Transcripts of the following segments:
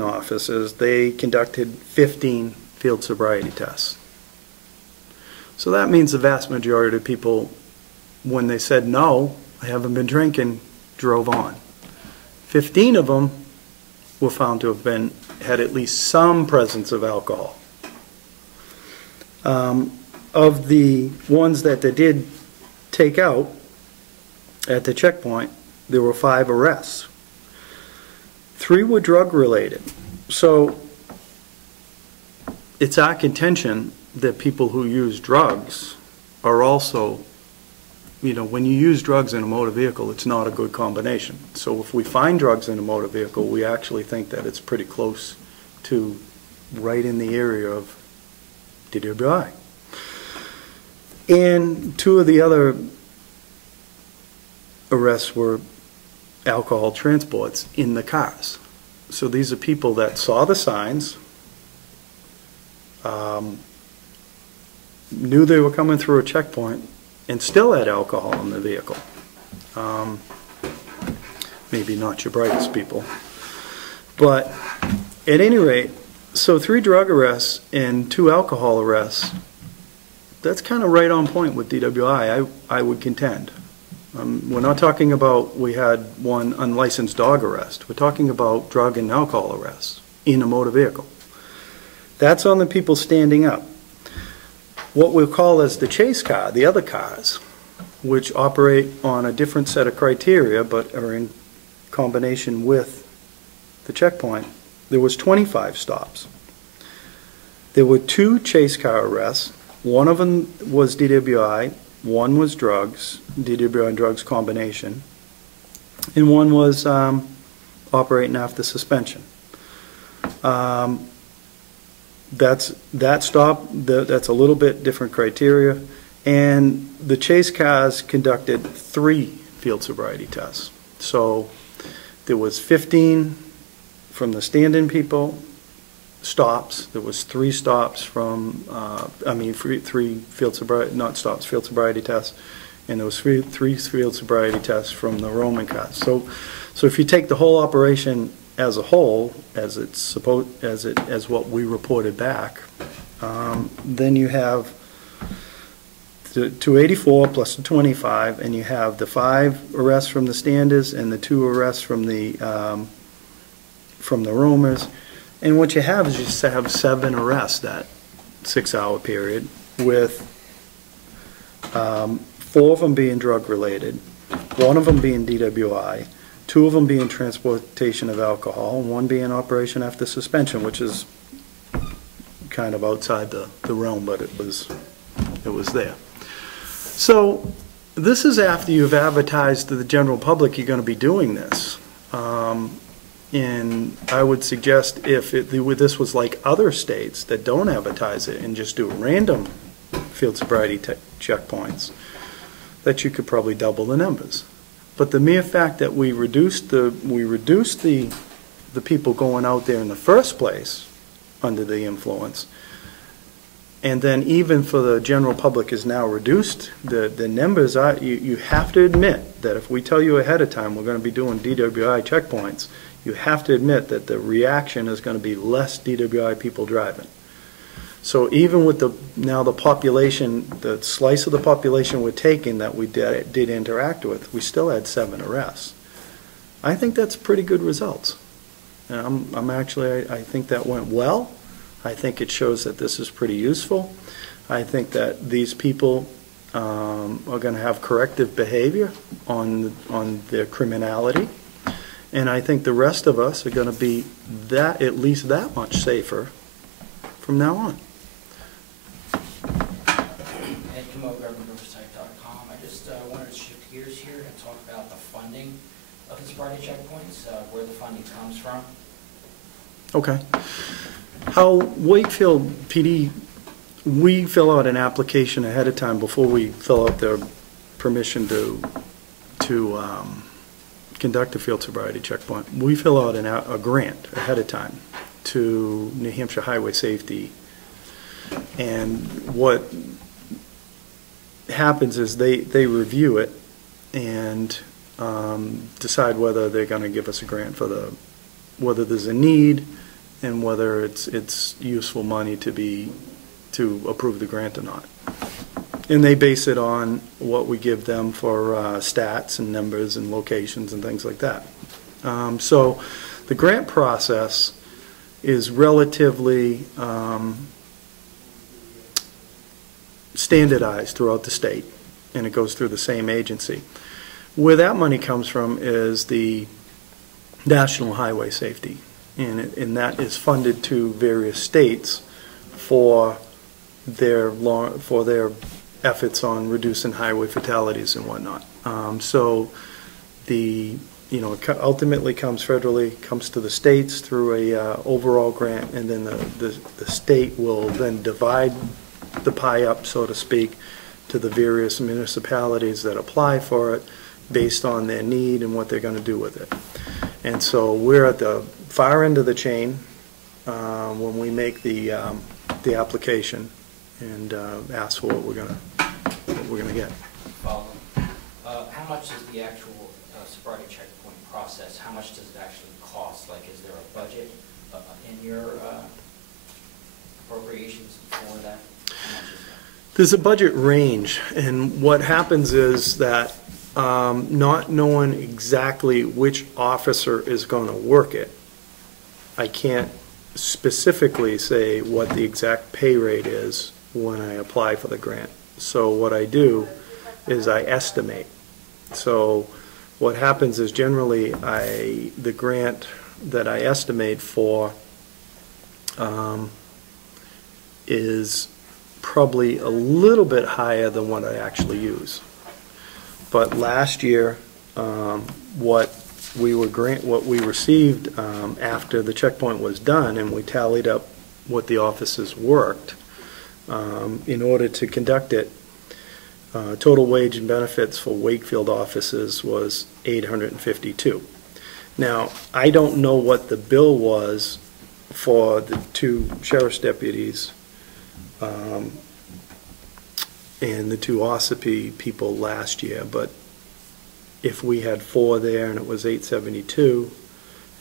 offices, they conducted 15 field sobriety tests. So that means the vast majority of people, when they said no, I haven't been drinking, drove on. 15 of them were found to have had at least some presence of alcohol. Of the ones that they did take out at the checkpoint, there were 5 arrests. 3 were drug related. So it's our contention that people who use drugs are also, you know, when you use drugs in a motor vehicle, it's not a good combination. So if we find drugs in a motor vehicle, we actually think that it's pretty close to right in the area of DWI. And 2 of the other arrests were alcohol transports in the cars. So these are people that saw the signs, knew they were coming through a checkpoint, and still had alcohol in the vehicle. Maybe not your brightest people. But at any rate, so 3 drug arrests and 2 alcohol arrests, that's kind of right on point with DWI, I would contend. We're not talking about we had 1 unlicensed dog arrest. We're talking about drug and alcohol arrests in a motor vehicle. That's on the people standing up. What we'll call as the chase car, the other cars, which operate on a different set of criteria but are in combination with the checkpoint, there was 25 stops. There were 2 chase car arrests. 1 of them was DWI, 1 was drugs, DWI and drugs combination, and 1 was operating after suspension. That stop, that's a little bit different criteria, and the chase cars conducted 3 field sobriety tests. So there was 15 from the stand-in people stops. There was 3 stops from, 3 field sobriety, not stops, field sobriety tests, and there was 3 field sobriety tests from the Roman cars. So if you take the whole operation as a whole, as it's supposed, as what we reported back, then you have the 284 plus the 25, and you have the 5 arrests from the standers and the 2 arrests from the roamers. And what you have is you have 7 arrests that 6-hour period, with 4 of them being drug related, 1 of them being DWI, 2 of them being transportation of alcohol, and 1 being operation after suspension, which is kind of outside the realm, but it was there. So this is after you've advertised to the general public you're going to be doing this. And I would suggest if this was like other states that don't advertise it and just do random field sobriety checkpoints, that you could probably double the numbers. But the mere fact that we reduced the people going out there in the first place under the influence, and then even for the general public is now reduced, the numbers are, you have to admit that if we tell you ahead of time we're going to be doing DWI checkpoints, you have to admit that the reaction is going to be less DWI people driving. So even with now the population, the slice of the population we're taking that we did interact with, we still had 7 arrests. I think that's pretty good results. And I think that went well. I think it shows that this is pretty useful. I think that these people are going to have corrective behavior on their criminality. And I think the rest of us are going to be at least that much safer from now on. At Comeau, GovernmentOversite.com. I just wanted to shift gears here and talk about the funding of the sobriety checkpoints, where the funding comes from. Okay. How Wakefield PD, we fill out an application ahead of time before we fill out their permission to conduct a field sobriety checkpoint. We fill out a grant ahead of time to New Hampshire Highway Safety, and what happens is they review it and decide whether they're going to give us a grant for the whether there's a need and whether it's useful money to approve the grant or not. And they base it on what we give them for stats and numbers and locations and things like that. So the grant process is relatively standardized throughout the state, and it goes through the same agency. Where that money comes from is the National Highway Safety, and that is funded to various states for their efforts on reducing highway fatalities and whatnot. So it ultimately comes federally, comes to the states through a overall grant, and then the state will then divide the pie up, so to speak, to the various municipalities that apply for it based on their need and what they're going to do with it. And so we're at the far end of the chain when we make the application and ask for what we're going to get. Follow. How much is the actual sobriety checkpoint process? How much does it actually cost? Like, is there a budget in your appropriations for that? How much is that? There's a budget range, and what happens is that not knowing exactly which officer is going to work it, I can't specifically say what the exact pay rate is when I apply for the grant. So what I do is I estimate. So what happens is generally the grant that I estimate for is probably a little bit higher than what I actually use. But last year, what we received after the checkpoint was done, and we tallied up what the officers worked in order to conduct it. Total wage and benefits for Wakefield officers was $852. Now, I don't know what the bill was for the 2 sheriff's deputies and the 2 Ossipee people last year, but if we had 4 there and it was $872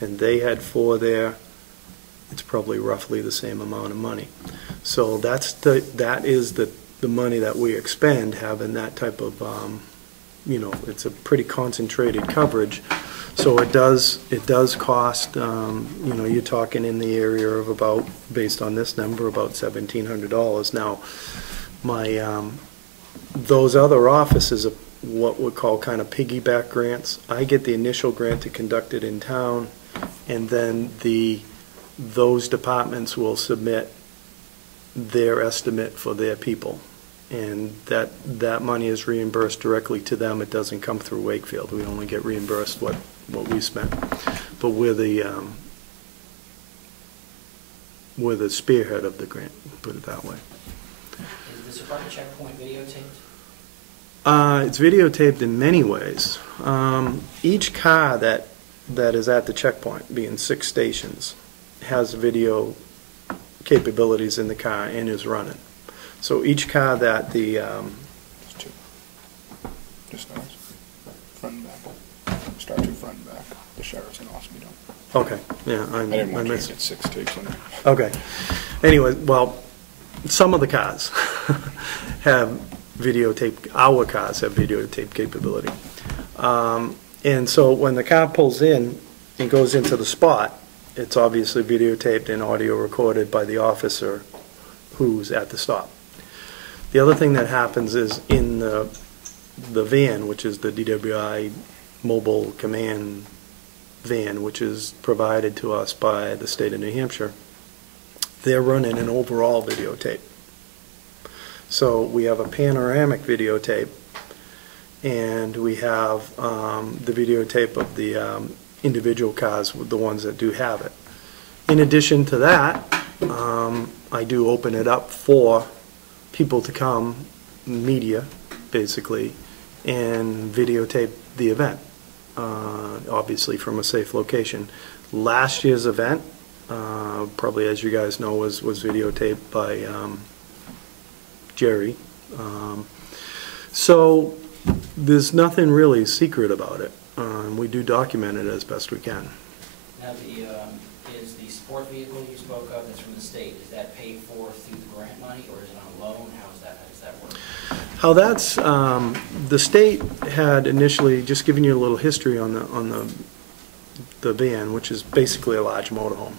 and they had 4 there, it's probably roughly the same amount of money. So that is the money that we expend, having that type of it's a pretty concentrated coverage. So it does cost you're talking in the area of about, based on this number, about $1,700. Now those other offices are what we call kind of piggyback grants. I get the initial grant to conduct it in town, and then those departments will submit their estimate for their people, and that money is reimbursed directly to them. It doesn't come through Wakefield. We only get reimbursed what we spent. But we're the spearhead of the grant, put it that way. Is the sobriety checkpoint videotaped? It's videotaped in many ways. Each car that is at the checkpoint, being 6 stations, has video capabilities in the car and is running. So each car that the There's 2. Just ours. Front and back. Start 2 front and back. The sheriff's in Ossipee don't. okay, yeah, I didn't want you to get 6 tapes in there. Okay. Anyway, well, some of the cars have videotape. Our cars have videotape capability, and so when the car pulls in and goes into the spot, it's obviously videotaped and audio recorded by the officer who's at the stop. The other thing that happens is in the van, which is the DWI mobile command van, which is provided to us by the state of New Hampshire, they're running an overall videotape. So we have a panoramic videotape, and we have the videotape of the individual cars, the ones that do have it. In addition to that, I do open it up for people to come, media basically, and videotape the event, obviously from a safe location. Last year's event, probably as you guys know, was videotaped by Jerry. So there's nothing really secret about it. We do document it as best we can. Now, is the sport vehicle you spoke of that's from the state, is that paid for through the grant money, or is it on a loan? How does that work? How that's, the state had initially, just giving you a little history on the van, which is basically a large motorhome,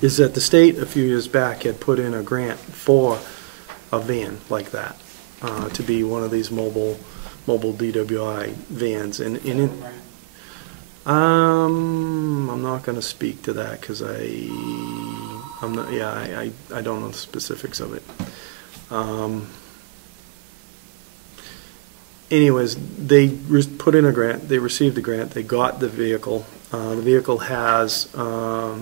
is that the state a few years back had put in a grant for a van like that, to be one of these mobile DWI vans. I'm not going to speak to that because I don't know the specifics of it. Anyways, they put in a grant, they received the grant, they got the vehicle. The vehicle has a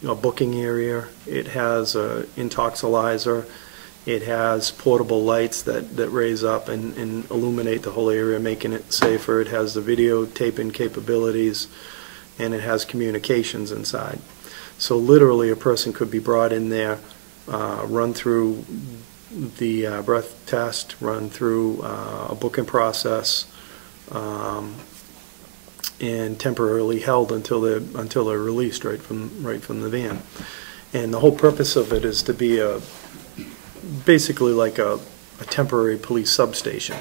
booking area, it has an intoxilizer, it has portable lights that raise up and illuminate the whole area, making it safer. It has the videotaping capabilities, and it has communications inside. So literally a person could be brought in there, run through the breath test, run through a booking process, and temporarily held until they're released right from the van. And the whole purpose of it is to be basically like a temporary police substation.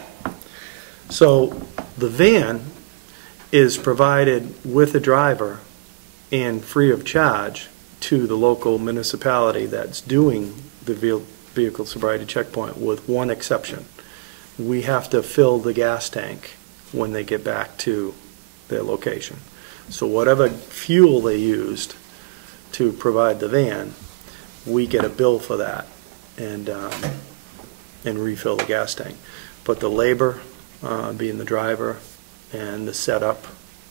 So the van is provided with a driver and free of charge to the local municipality that's doing the vehicle sobriety checkpoint, with one exception. We have to fill the gas tank when they get back to their location. So whatever fuel they used to provide the van, we get a bill for that and refill the gas tank. But the labor, being the driver and the setup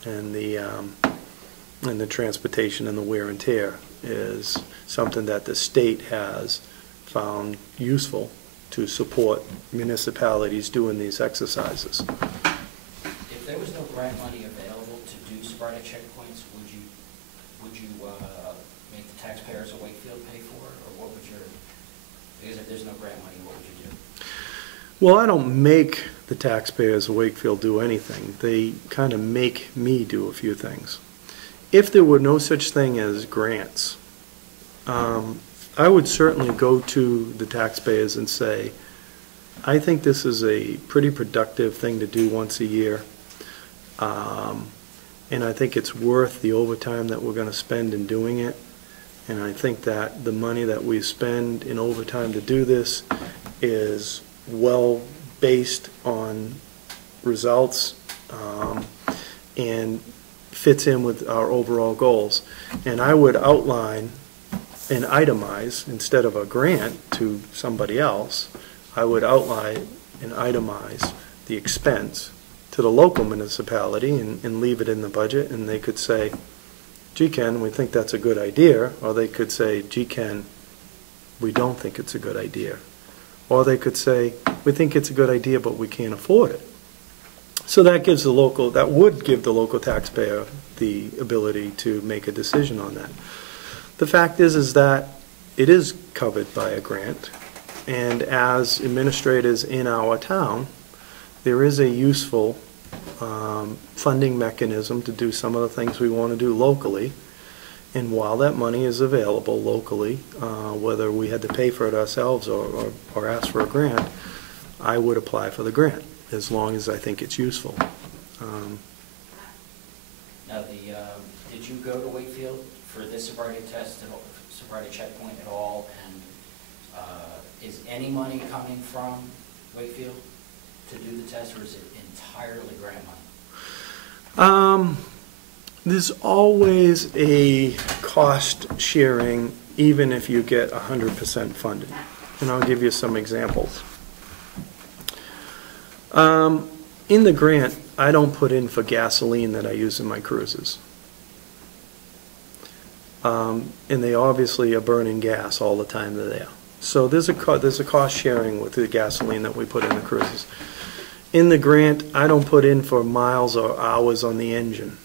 and the transportation and the wear and tear, is something that the state has found useful to support municipalities doing these exercises. If there was no grant money available to do sobriety checkpoints, would you make the taxpayers of Wakefield pay for it, or what would your? Because if there's no grant money, what would you do? Well, I don't make the taxpayers of Wakefield do anything. They kind of make me do a few things. If there were no such thing as grants, I would certainly go to the taxpayers and say, I think this is a pretty productive thing to do once a year, and I think it's worth the overtime that we're going to spend in doing it. And I think that the money that we spend in overtime to do this is well based on results, and fits in with our overall goals. And I would outline and itemize, instead of a grant to somebody else, I would outline and itemize the expense to the local municipality and leave it in the budget, and they could say, gee, Ken, we think that's a good idea, or they could say, gee, Ken, we don't think it's a good idea. Or they could say, we think it's a good idea, but we can't afford it. So that gives the local, that would give the local taxpayer the ability to make a decision on that. The fact is that it is covered by a grant, and as administrators in our town, there is a useful funding mechanism to do some of the things we want to do locally. And while that money is available locally, whether we had to pay for it ourselves or ask for a grant, I would apply for the grant as long as I think it's useful. Now, did you go to Wakefield for this sobriety test, sobriety checkpoint at all? And is any money coming from Wakefield to do the test, or is it entirely grant money? There's always a cost sharing, even if you get 100% funded. And I'll give you some examples. In the grant, I don't put in for gasoline that I use in my cruises. And they obviously are burning gas all the time they're there. So there's a cost sharing with the gasoline that we put in the cruises. In the grant, I don't put in for miles or hours on the engine.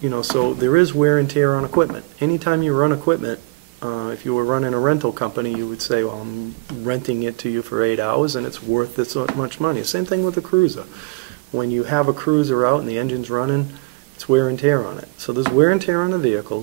You know, so there is wear and tear on equipment. Anytime you run equipment, if you were running a rental company, you would say, well, I'm renting it to you for 8 hours and it's worth this much money. Same thing with a cruiser. When you have a cruiser out and the engine's running, It's wear and tear on it. So there's wear and tear on the vehicle.